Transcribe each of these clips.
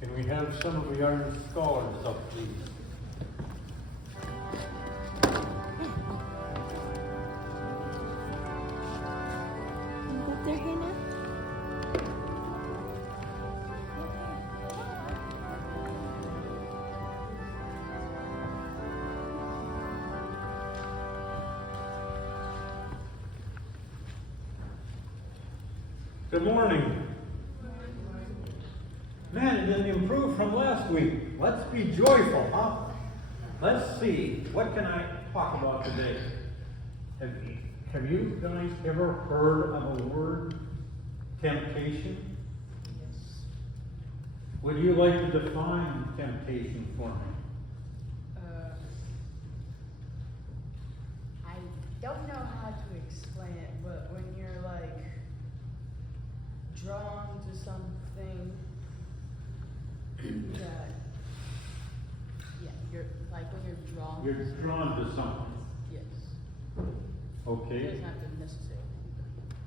Can we have some of the Iron Scholars up, please? But they're gonna. Good morning. Man, it didn't improve from last week. Let's be joyful, huh? Let's see. What can I talk about today? Have you guys ever heard of a word? Temptation? Yes. Would you like to define temptation for me? I don't know how to explain it, but when you're like drawn to something that, yeah, you're like when you're drawn. You're drawn to something. Yes. It Okay. doesn't have to necessarily.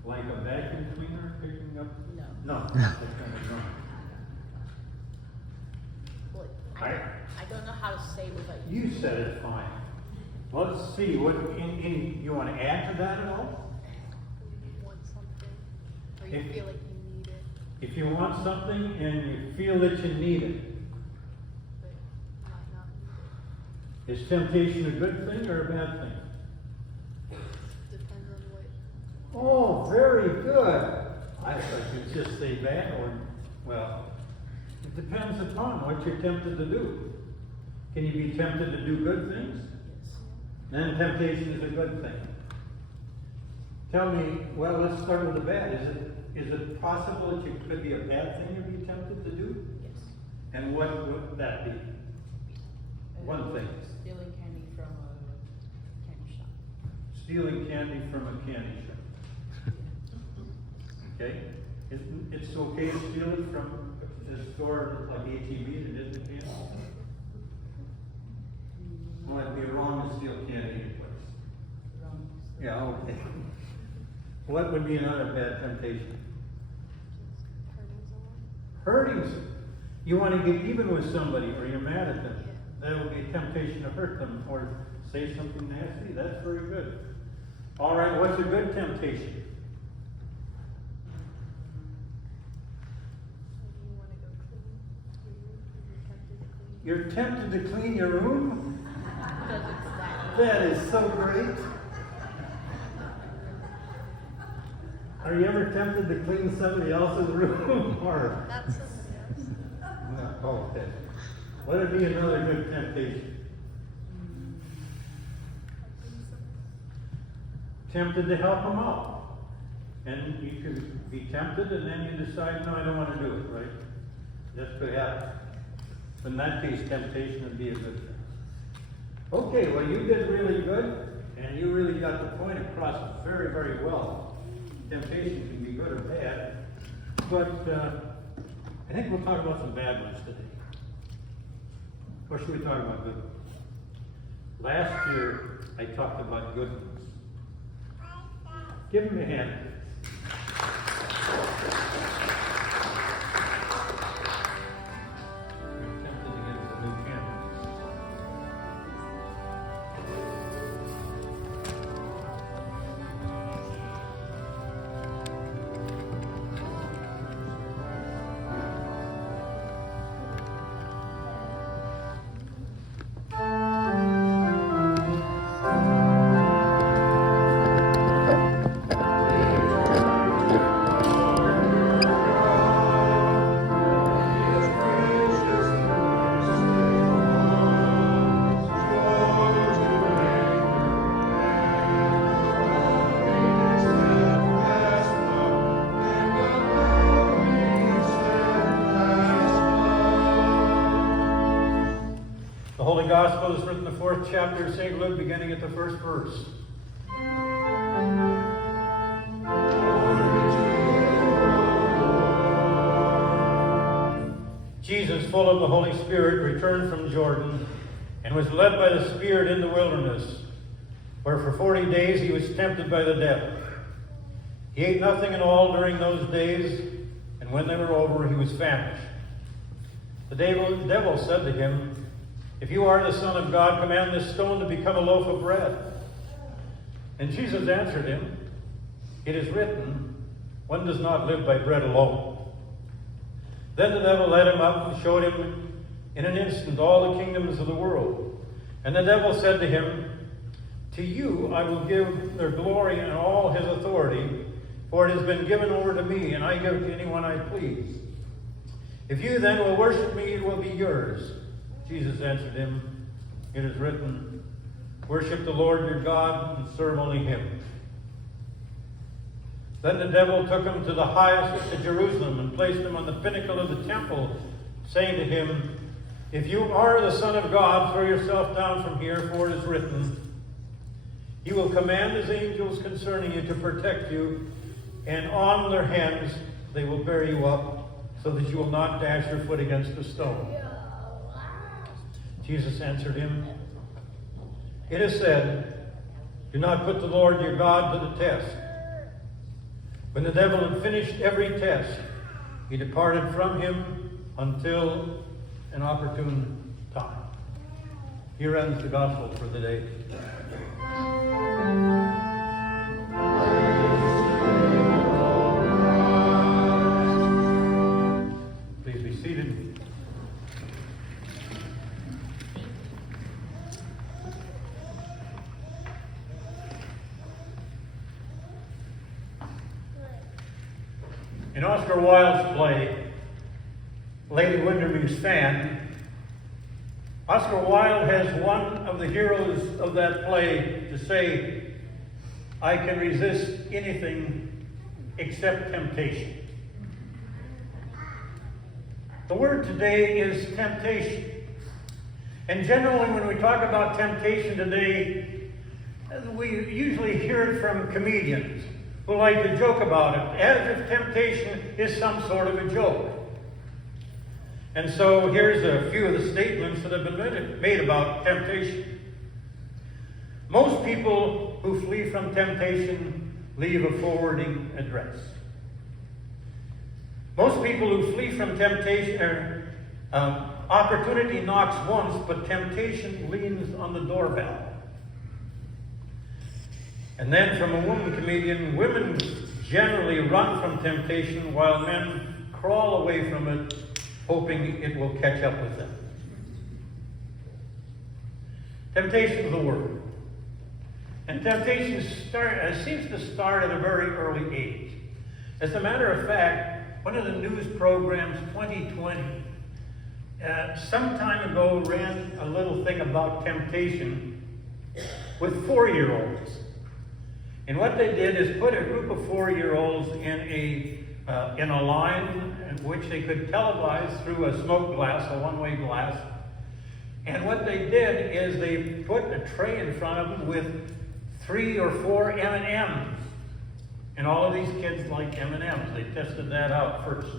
Like a vacuum cleaner picking up? No. No. That kind of drawn. Well, I don't know how to say it without You said it fine. Let's see, what, you want to add to that at all? You want something, or you If- feel like you need it, If you want something and you feel that you need it, but might not need is temptation a good thing or a bad thing? it. Depends on what. Oh, very good. I thought you'd just say bad or, well, it depends upon what you're tempted to do. Can you be tempted to do good things? Yes. Then temptation is a good thing. Tell me, well, let's start with the bad. Is it possible that it could be a bad thing to be tempted to do? Yes. And what would that be? One thing. Stealing candy from a candy shop. Stealing candy from a candy shop. Okay? It's okay to steal it from a store like HEB that isn't candy? Well, it'd be wrong to steal candy anyplace. Wrong. Yeah, okay. What would be another bad temptation? Just hurting someone. Hurting. You want to get even with somebody or you're mad at them. That would be a temptation to hurt them or say something nasty. That's very good. All right, what's a good temptation? Maybe you want to go clean your room. You're tempted to clean. You're tempted to clean your room? Because it's that. That is so great. Are you ever tempted to clean somebody else's room? Or Not somebody else. no? Okay. What would be another good temptation? Tempted to help them out. And you could be tempted and then you decide, no, I don't want to do it, right? That could happen. In that case, temptation would be a good thing. Okay, well, you did really good, and you really got the point across very, very well. Temptation can be good or bad, but I think we'll talk about some bad ones today. Or should we talk about good ones? Last year, I talked about good ones. Give him a hand. I'm tempted to get the new camera. The Holy Gospel is written in the 4th chapter of St. Luke, beginning at the 1st verse. Jesus, full of the Holy Spirit, returned from Jordan and was led by the Spirit in the wilderness, where for 40 days he was tempted by the devil. He ate nothing at all during those days, and when they were over, he was famished. The devil said to him, "If you are the Son of God, command this stone to become a loaf of bread." And Jesus answered him, "It is written, one does not live by bread alone." Then the devil led him up and showed him in an instant all the kingdoms of the world. And the devil said to him, "To you I will give their glory and all his authority, for it has been given over to me, and I give it to anyone I please. If you then will worship me, it will be yours." Jesus answered him, "It is written, worship the Lord your God and serve only him." Then the devil took him to the highest to Jerusalem and placed him on the pinnacle of the temple, saying to him, "If you are the Son of God, throw yourself down from here, for it is written, he will command his angels concerning you to protect you, and on their hands they will bear you up, so that you will not dash your foot against a stone." Jesus answered him, "It is said, do not put the Lord your God to the test." When the devil had finished every test, he departed from him until an opportune time. Here ends the gospel for the day. Please be seated. In Oscar Wilde's play, Lady Windermere's Fan, Oscar Wilde has one of the heroes of that play to say, "I can resist anything except temptation." The word today is temptation. And generally when we talk about temptation today, we usually hear it from comedians who like to joke about it, as if temptation is some sort of a joke. And so here's a few of the statements that have been made about temptation. Most people who flee from temptation leave a forwarding address. Most people who flee from temptation, opportunity knocks once, but temptation leans on the doorbell. And then from a woman comedian, women generally run from temptation while men crawl away from it, hoping it will catch up with them. Temptation is the word. And temptation seems to start at a very early age. As a matter of fact, one of the news programs, 2020, some time ago ran a little thing about temptation with 4-year-olds. And what they did is put a group of 4-year-olds in a line which they could televise through a smoke glass, a one-way glass. And what they did is they put a tray in front of them with 3 or 4 M&Ms. And all of these kids like M&Ms. They tested that out first.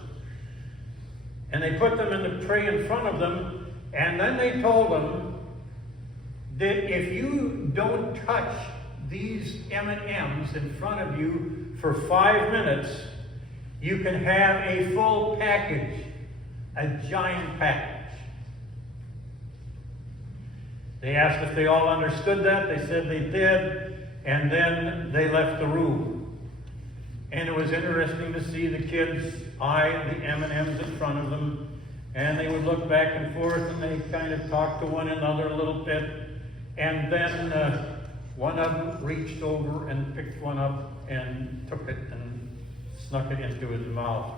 And they put them in the tray in front of them, and then they told them that if you don't touch these M&Ms in front of you for 5 minutes, you can have a full package, a giant package. They asked if they all understood that. They said they did, and then they left the room. And it was interesting to see the kids eye the M&Ms in front of them, and they would look back and forth, and they kind of talked to one another a little bit, and then one of them reached over and picked one up and took it and snuck it into his mouth.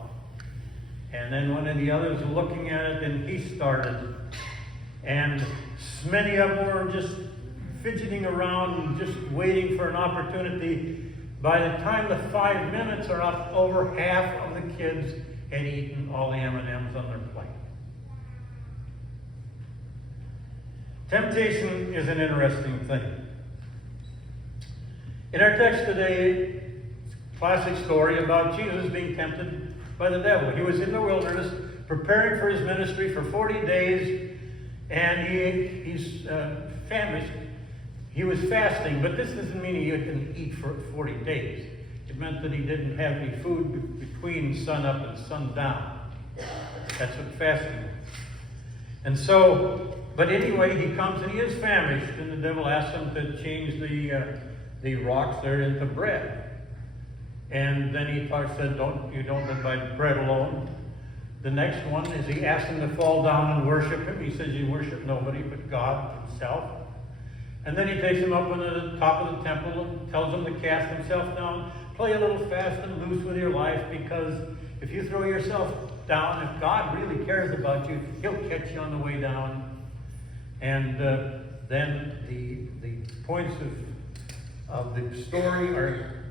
And then one of the others was looking at it, and he started. And many of them were just fidgeting around and just waiting for an opportunity. By the time the 5 minutes are up, over half of the kids had eaten all the M&Ms on their plate. Temptation is an interesting thing. In our text today, classic story about Jesus being tempted by the devil. He was in the wilderness preparing for his ministry for 40 days, and he's famished. He was fasting, but this doesn't mean he couldn't eat for 40 days. It meant that he didn't have any food between sunup and sundown. That's what fasting was. And so, but anyway, he comes and he is famished, and the devil asks him to change the rocks there into bread. And then he said, you don't live by bread alone. The next one is he asks him to fall down and worship him. He says, you worship nobody but God himself. And then he takes him up on the top of the temple and tells him to cast himself down, play a little fast and loose with your life, because if you throw yourself down, if God really cares about you, he'll catch you on the way down. And then the points of the story are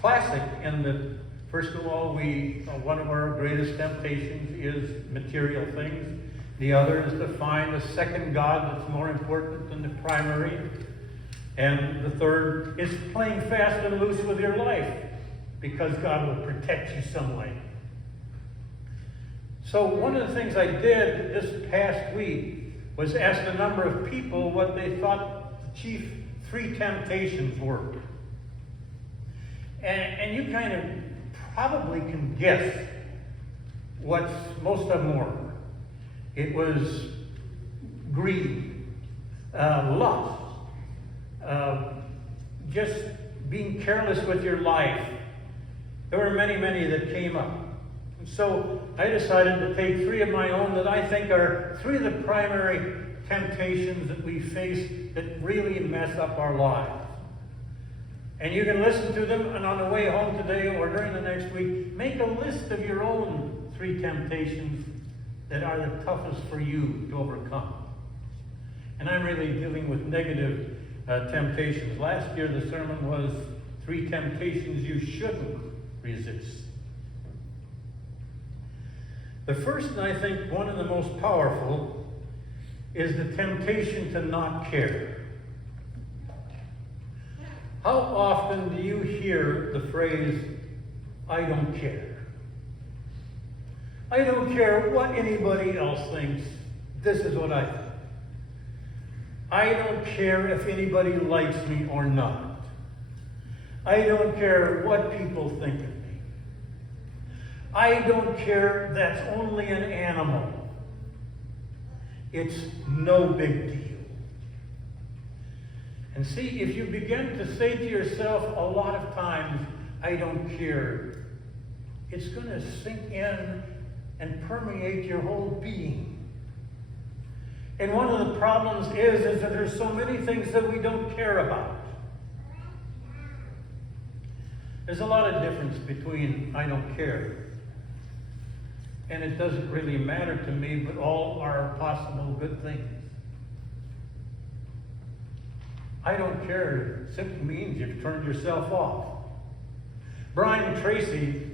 classic in that, first of all, one of our greatest temptations is material things. The other is to find a second God that's more important than the primary. And the third is playing fast and loose with your life, because God will protect you some way. So one of the things I did this past week was ask a number of people what they thought the chief 3 temptations were. And you kind of probably can guess what most of them were. It was greed, lust, just being careless with your life. There were many, many that came up. And so I decided to take 3 of my own that I think are 3 of the primary temptations that we face that really mess up our lives. And you can listen to them, and on the way home today or during the next week, make a list of your own 3 temptations that are the toughest for you to overcome. And I'm really dealing with negative temptations. Last year the sermon was 3 temptations you shouldn't resist. The first, and I think one of the most powerful, is the temptation to not care. How often do you hear the phrase, I don't care? I don't care what anybody else thinks. This is what I think. I don't care if anybody likes me or not. I don't care what people think of me. I don't care, that's only an animal. It's no big deal. And see, if you begin to say to yourself a lot of times, I don't care, it's going to sink in and permeate your whole being. And one of the problems is that there's so many things that we don't care about. There's a lot of difference between I don't care and it doesn't really matter to me, but all are possible good things. I don't care simply means you've turned yourself off. Brian Tracy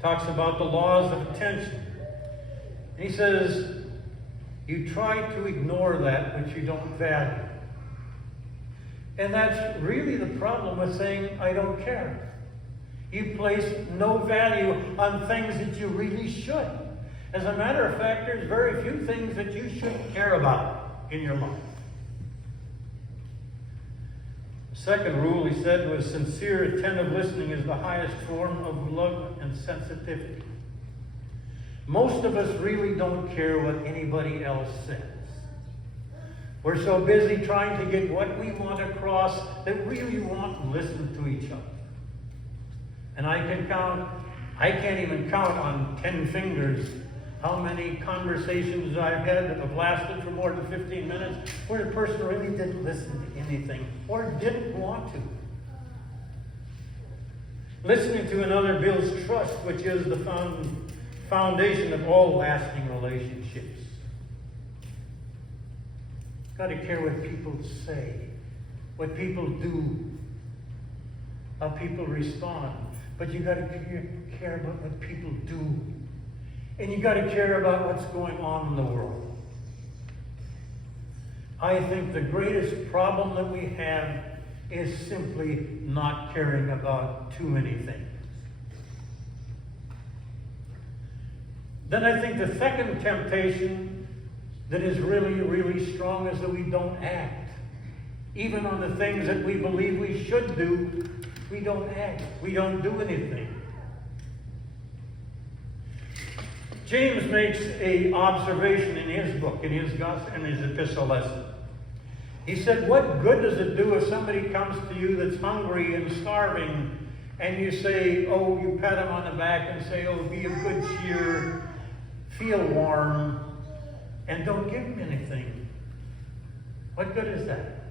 talks about the laws of attention. And he says, you try to ignore that which you don't value. And that's really the problem with saying, I don't care. You place no value on things that you really should. As a matter of fact, there's very few things that you shouldn't care about in your life. The second rule, he said, was sincere, attentive listening is the highest form of love and sensitivity. Most of us really don't care what anybody else says. We're so busy trying to get what we want across that we really won't listen to each other. And I can't even count on 10 fingers how many conversations I've had that have lasted for more than 15 minutes where the person really didn't listen to anything or didn't want to. Listening to another builds trust, which is the foundation of all lasting relationships. Got to care what people say, what people do, how people respond. But you got to care about what people do. And you got to care about what's going on in the world. I think the greatest problem that we have is simply not caring about too many things. Then I think the second temptation that is really, really strong is that we don't act. Even on the things that we believe we should do, we don't act. We don't do anything. James makes an observation in his book, in his gospel, in his epistle lesson. He said, what good does it do if somebody comes to you that's hungry and starving, and you say, oh, you pat him on the back and say, oh, be of good cheer, feel warm, and don't give him anything? What good is that?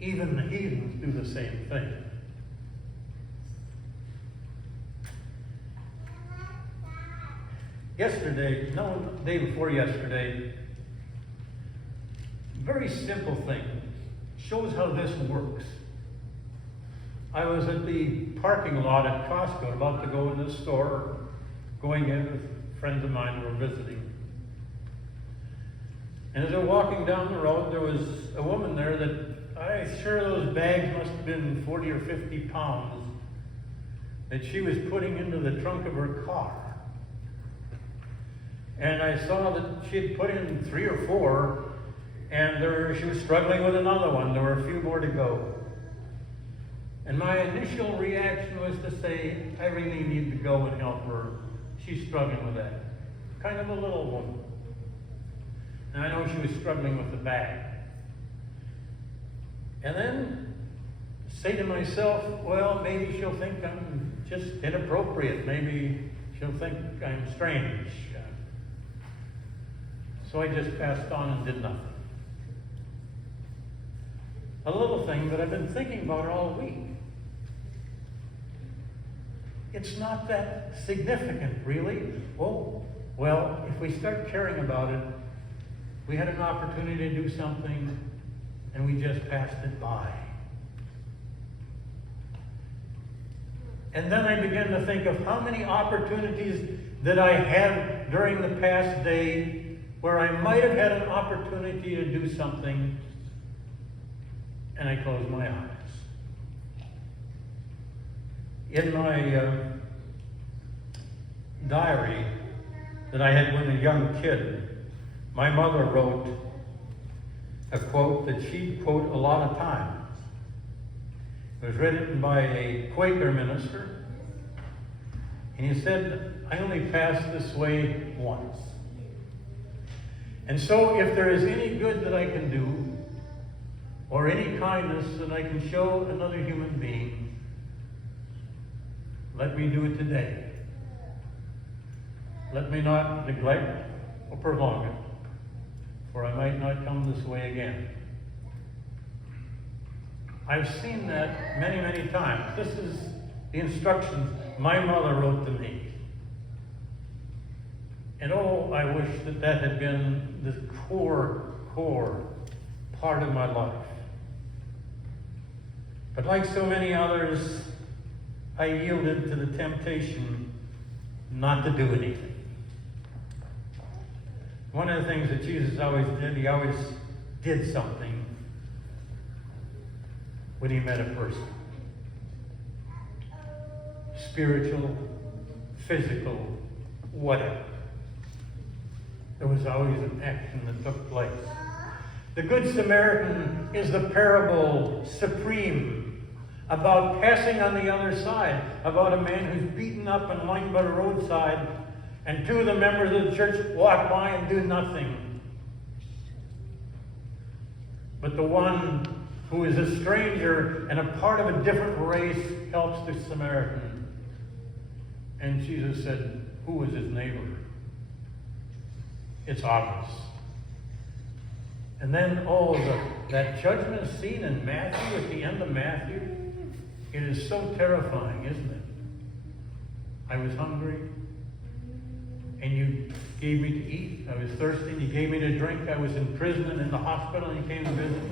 Even the heathens do the same thing. Yesterday, no, the day before yesterday, very simple thing, shows how this works. I was at the parking lot at Costco, about to go in the store, going in with friends of mine who were visiting. And as I was walking down the road, there was a woman there that, I'm sure those bags must have been 40 or 50 pounds, that she was putting into the trunk of her car. And I saw that she had put in 3 or 4, and she was struggling with another one. There were a few more to go. And my initial reaction was to say, I really need to go and help her. She's struggling with that. Kind of a little woman. And I know she was struggling with the bag. And then say to myself, well, maybe she'll think I'm just inappropriate. Maybe she'll think I'm strange. So I just passed on and did nothing. A little thing that I've been thinking about all week. It's not that significant, really. Oh, well, if we start caring about it, we had an opportunity to do something, and we just passed it by. And then I began to think of how many opportunities that I had during the past day where I might have had an opportunity to do something, and I closed my eyes. In my diary that I had when a young kid, my mother wrote a quote that she'd quote a lot of times. It was written by a Quaker minister, and he said, I only passed this way once. And so if there is any good that I can do, or any kindness that I can show another human being, let me do it today. Let me not neglect or prolong it, for I might not come this way again. I've seen that many, many times. This is the instructions my mother wrote to me. And oh, I wish that that had been the core part of my life. But like so many others, I yielded to the temptation not to do anything. One of the things that Jesus always did, he always did something when he met a person. Spiritual, physical, whatever. There was always an action that took place. The Good Samaritan is the parable supreme about passing on the other side, about a man who's beaten up and lying by the roadside, and 2 of the members of the church walk by and do nothing. But the one who is a stranger and a part of a different race helps the Samaritan. And Jesus said, who was his neighbor? It's obvious. And then, that judgment scene in Matthew, at the end of Matthew, it is so terrifying, isn't it? I was hungry, and you gave me to eat. I was thirsty, and you gave me to drink. I was in prison and in the hospital, and you came to visit.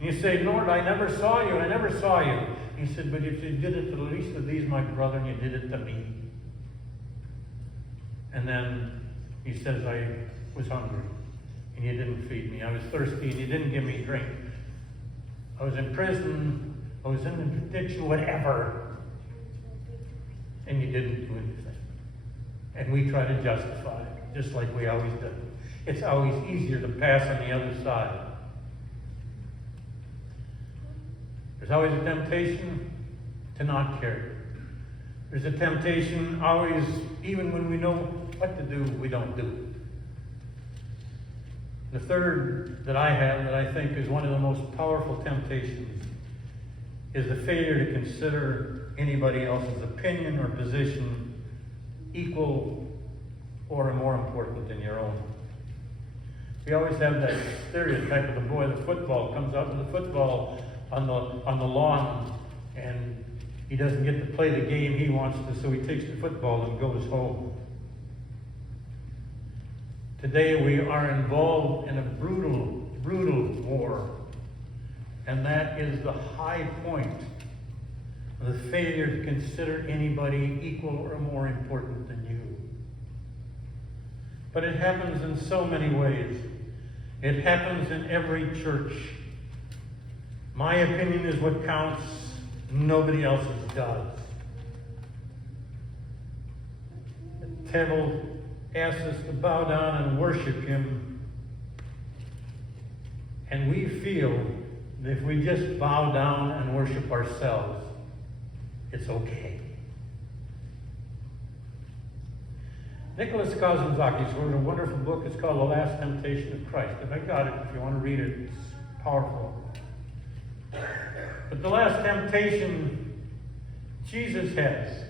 And you say, Lord, I never saw you, I never saw you. And he said, but if you did it to the least of these, my brethren, you did it to me. And then he says, I was hungry, and you didn't feed me. I was thirsty, and you didn't give me drink. I was in prison, I was in addiction, whatever, and you didn't do anything. And we try to justify it, just like we always do. It's always easier to pass on the other side. There's always a temptation to not care. There's a temptation always, even when we know what to do, we don't do it. The third that I have that I think is one of the most powerful temptations is the failure to consider anybody else's opinion or position equal or more important than your own. We always have that stereotype of the boy that football comes out with the football on the lawn, and he doesn't get to play the game he wants to, so he takes the football and goes home. Today we are involved in a brutal, brutal war, and that is the high point of the failure to consider anybody equal or more important than you. But it happens in so many ways. It happens in every church. My opinion is what counts. Nobody else's does. The devil asks us to bow down and worship him. And we feel that if we just bow down and worship ourselves, it's okay. Nicholas Kazantzakis wrote a wonderful book. It's called The Last Temptation of Christ. If I got it, if you want to read it, it's powerful. But the last temptation Jesus has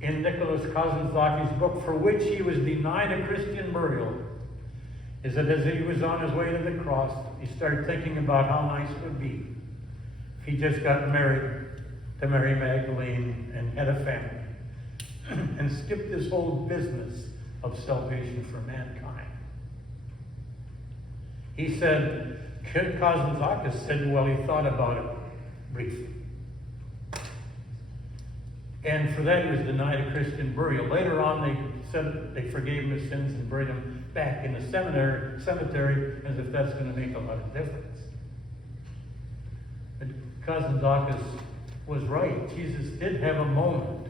in Nicholas Kazantzakis' book, for which he was denied a Christian burial, is that as he was on his way to the cross, he started thinking about how nice it would be if he just got married to Mary Magdalene and had a family and skipped this whole business of salvation for mankind. He said, Kazantzakis said, well, he thought about it briefly. And for that, he was denied a Christian burial. Later on, they said they forgave him his sins and buried him back in the cemetery as if that's going to make a lot of difference. But Kazantzakis was right. Jesus did have a moment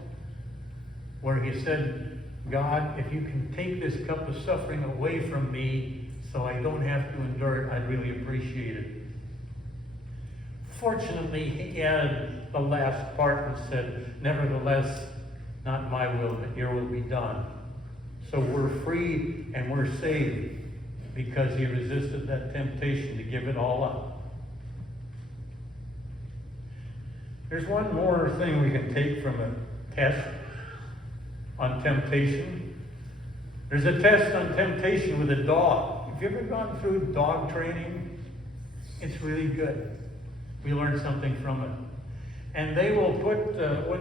where he said, God, if you can take this cup of suffering away from me so I don't have to endure it, I'd really appreciate it. Fortunately, he added the last part and said, nevertheless, not my will, but your will be done. So we're free and we're saved because he resisted that temptation to give it all up. There's one more thing we can take from a test on temptation. There's a test on temptation with a dog. Have you ever gone through dog training? It's really good. We learn something from it. And they will put,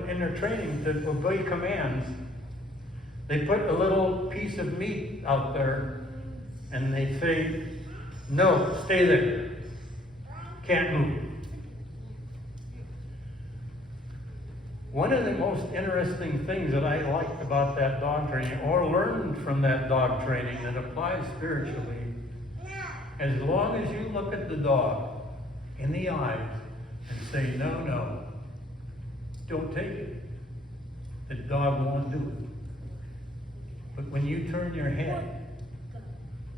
in their training to obey commands, they put a little piece of meat out there and they say, no, stay there. Can't move. One of the most interesting things that I liked about that dog training, or learned from that dog training that applies spiritually, as long as you look at the dog in the eyes and say, no, no, don't take it, the dog won't do it. But when you turn your head,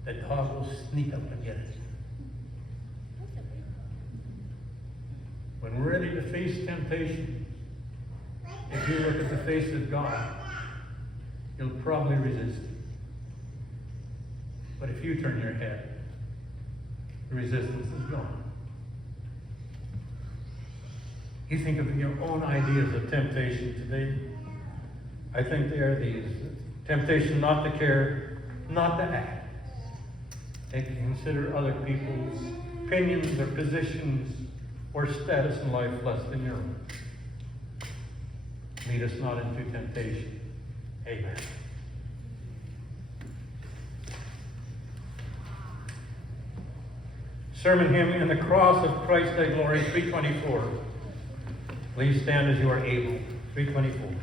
the dog will sneak up and get it. When we're ready to face temptation, if you look at the face of God, you'll probably resist it. But if you turn your head, the resistance is gone. You think of your own ideas of temptation today. I think they are these. Temptation not to care, not to act. And to consider other people's opinions or positions or status in life less than your own. Lead us not into temptation. Amen. Sermon hymn, In the Cross of Christ Thy Glory, 324. Please stand as you are able. 324.